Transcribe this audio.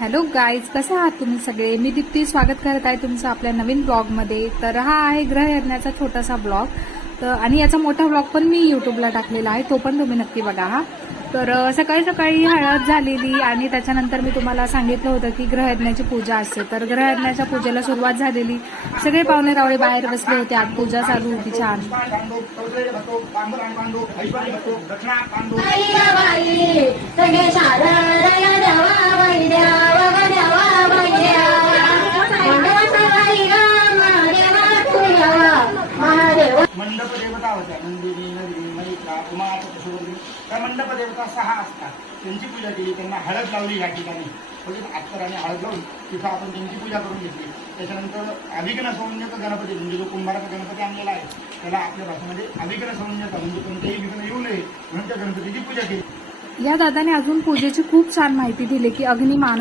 Hello guys, कसे आहात तुम्ही सगळे? मी दीप्ती स्वागत करत आहे तुमचं आपल्या नवीन ब्लॉगमध्ये. तर हा आहे ग्रहयज्ञाचा छोटासा ब्लॉग. तर आणि याचा मोठा ब्लॉग पण मी यूट्यूबला टाकलेला आहे, तो पण तुम्ही नक्की बघा. हा तर सकाळी सकाळी हळद झालेली आणि त्याच्यानंतर मी तुम्हाला सांगितलं होतं की ग्रहयज्ञाची पूजा असते. तर ग्रहयज्ञाच्या पूजेला सुरुवात झालेली. सगळे पाहुणे रावळे बाहेर बसले होते. आज पूजा चालू होती छान. मंडप देवता होत्या, नंदिनी, नंदिनी, मलिका, उमा, तपसुवर्णी. त्या मंडप देवता 6 असतात. त्यांची पूजा केली, त्यांना हळद लावली या ठिकाणी. म्हणजे अत्तर आणि हळद लावून तिथं आपण त्यांची पूजा करून घेतली. त्याच्यानंतर अभिघ्न संवंजक गणपती म्हणजे जो कुंभाराचा गणपती आणलेला आहे त्याला आपल्या भाषेमध्ये अभिघ्न संवंजक म्हणजे कोणतेही विघ्न येऊ नये म्हणून त्या गणपतीची पूजा केली. या दादाने अजून पूजेची खूप छान माहिती दिली की अग्निमान